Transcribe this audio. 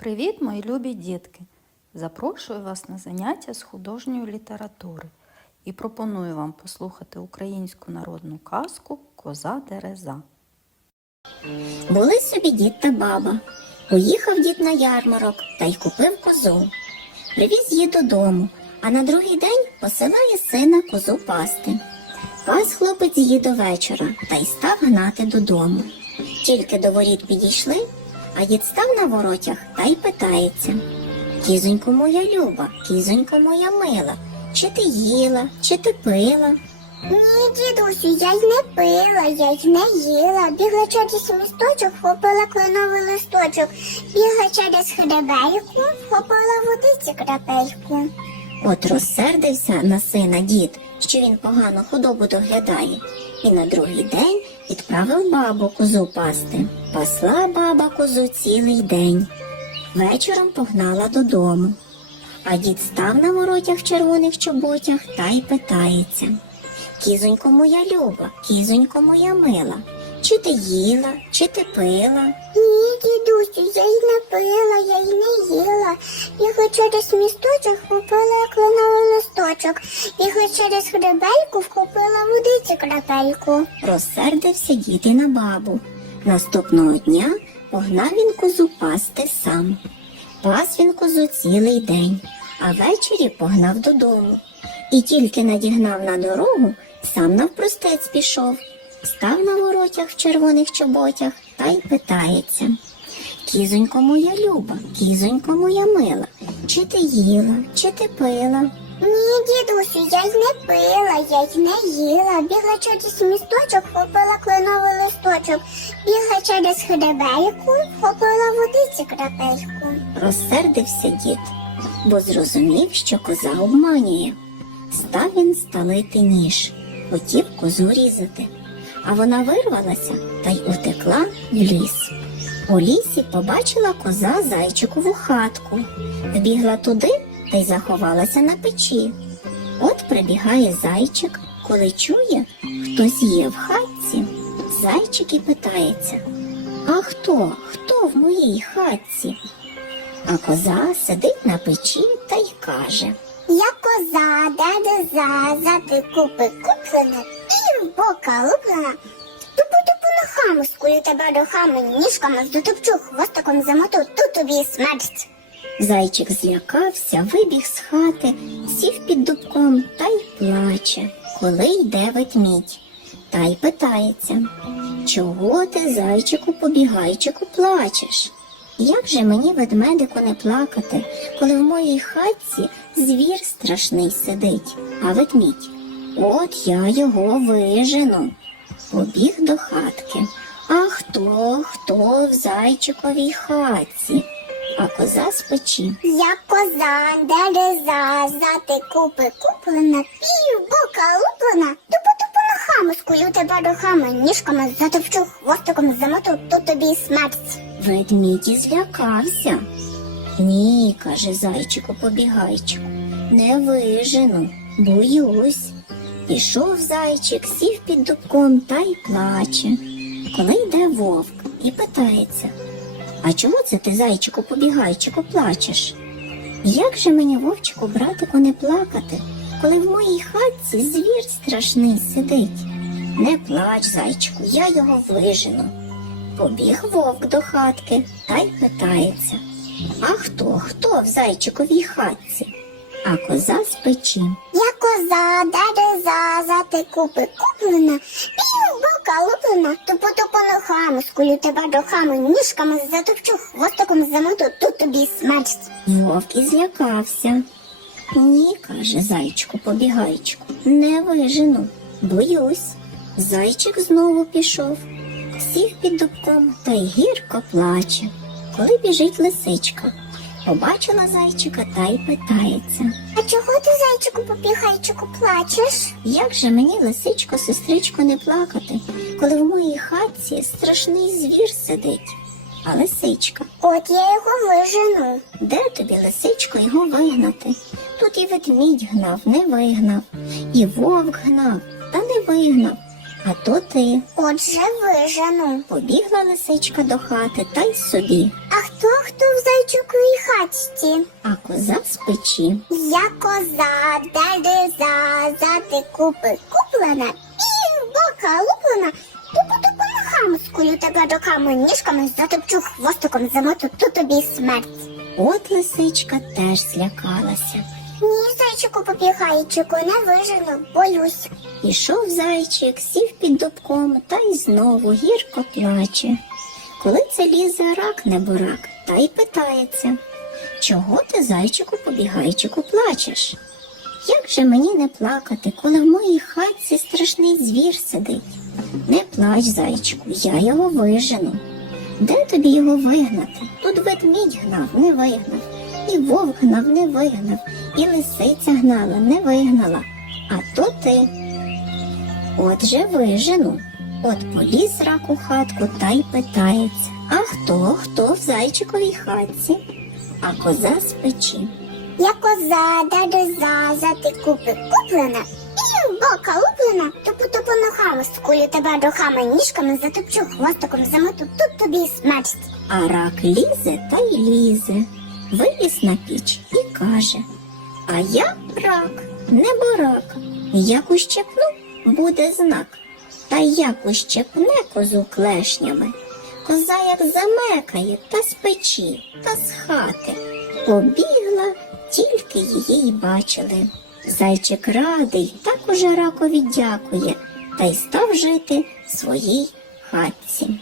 Привіт, мої любі дітки! Запрошую вас на заняття з художньої літератури і пропоную вам послухати українську народну казку Коза Дереза. Були собі дід та баба. Поїхав дід на ярмарок та й купив козу. Привіз її додому, а на другий день посилає сина козу пасти. Пас хлопець її до вечора та й став гнати додому. Тільки до воріт підійшли, а дід став на воротях та й питається. Кізонько моя люба, кізонько моя мила, чи ти їла, чи ти пила? Ні, дідусю, я й не пила, я й не їла. Бігла через місточок, вхопила кленовий листочок, бігла через хребельку, вхопила водиці крапельку. От розсердився на сина дід, що він погано худобу доглядає, і на другий день відправив бабу козу пасти. Пасла баба козу цілий день. Вечором погнала додому. А дід став на воротях червоних чоботях та й питається. Кізонько моя люба, кізонько моя мила, чи ти їла, чи ти пила? Ні, дідусю, я й не пила, я й не їла. Бігла через місточок, вхопила кленовий листочок, бігла через хребельку, вхопила водиці крапельку. Розсердився дід і на бабу. Наступного дня погнав він козу пасти сам. Пас він козу цілий день, а ввечері погнав додому. І тільки надігнав на дорогу, сам навпростець пішов, став на воротях в червоних чоботях та й питається. Кізонько моя люба, кізонько моя мила, чи ти їла, чи ти пила? Ні, дідусю, я й не пила, я й не їла. Бігла через місточок, вхопила кленовий листочок, бігла через хребельку, вхопила водиці крапельку. Розсердився дід, бо зрозумів, що коза обманює. Став він сталити ніж, хотів козу різати, а вона вирвалася та й утекла в ліс. У лісі побачила коза зайчикову хатку, вбігла туди та й заховалася на печі. От прибігає зайчик, коли чує, хтось є в хатці. Зайчик і питається: А хто? Хто в моїй хатці? А коза сидить на печі та й каже. Я коза, де за, за ти купи куплена, пів бока луплена. Тупу-тупу ногами скую тебе рухами, ніжками здутопчу, хвостиком замоту, тут тобі смерть. Зайчик злякався, вибіг з хати, сів під дубком та й плаче, коли йде ведмідь. Та й питається, чого ти, зайчику, побігайчику, плачеш? Як же мені ведмедику не плакати, коли в моїй хатці звір страшний сидить, а ведмідь? От я його вижену. Побіг до хатки. А хто, хто в зайчиковій хатці? А коза з печі. Я коза, де за, за купи куплена, пів бока луплена. Тупу-тупу ногами скую тебе рухами, ніжками затопчу, хвостиком замоту, тут тобі смерть. Ведмідь злякався. Ні, каже зайчику побігайчику, не вижену, боюсь. Пішов зайчик, сів під дубком та й плаче. Коли йде вовк і питається, а чому це ти, зайчику побігайчику, плачеш? Як же мені, вовчику, братику, не плакати, коли в моїй хатці звір страшний сидить? Не плач, зайчику, я його вижену. Побіг вовк до хатки та й питається. А хто, хто в зайчиковій хатці? А коза з печі. Я коза, де за, за ти купи куплена, пів бока луплена, тупо-тупо ногами скую тебе рухами, ніжками затопчу, хвостиком замоту, тут тобі смерть. Вовк і злякався. Ні, каже зайчику побігайчику, не вижену, боюсь. Зайчик знову пішов, сів під дубком та й гірко плаче. Коли біжить лисичка, побачила зайчика та й питається. А чого ти, зайчику побігайчику, плачеш? Як же мені, лисичко, сестричко, не плакати, коли в моїй хатці страшний звір сидить? А лисичка, От я його вижену. де тобі, лисичко, його вигнати? Тут і ведмідь гнав, не вигнав, і вовк гнав, та не вигнав. А то ти. Отже, вижену. Побігла лисичка до хати та й собі. А хто хто зайчику зайчику хатці. а коза з печі. Я коза, де деза, за ти купи куплена, і бока луплена, тупо тупо ногами скулю тебе руками, ніжками затопчу хвостиком замоту, то тобі смерть. От лисичка теж злякалася. Ні, зайчику побігайчику, не вижену, боюсь. Ішов зайчик, сів під дубком та й знову гірко плаче. Коли це лізе рак не бурак, та й питається Чого ти, зайчику побігайчику, плачеш? Як же мені не плакати, коли в моїй хатці страшний звір сидить? Не плач, зайчику, я його вижену. Де тобі його вигнати? Тут ведмідь гнав, не вигнав, і вовк гнав, не вигнав, і лисиця гнала, не вигнала. А то ти. Отже, вижену. От поліз рак у хатку та й питається, а хто, хто в зайчиковій хатці? А коза з печі. Я коза, де деза, за ти купи куплена, і в бока луплена, тупо тупо ногами скулю тебе руками, ніжками затопчу хвостиком замоту, тут тобі смерть. А рак лізе та й лізе, виліз на піч і каже: А я рак, не бурак. Як ущепну, буде знак. Та як ущепне козу клешнями. Коза як замекає та з печі, та з хати. Побігла, тільки її й бачили. Зайчик радий, так уже ракові дякує, та й став жити в своїй хатці.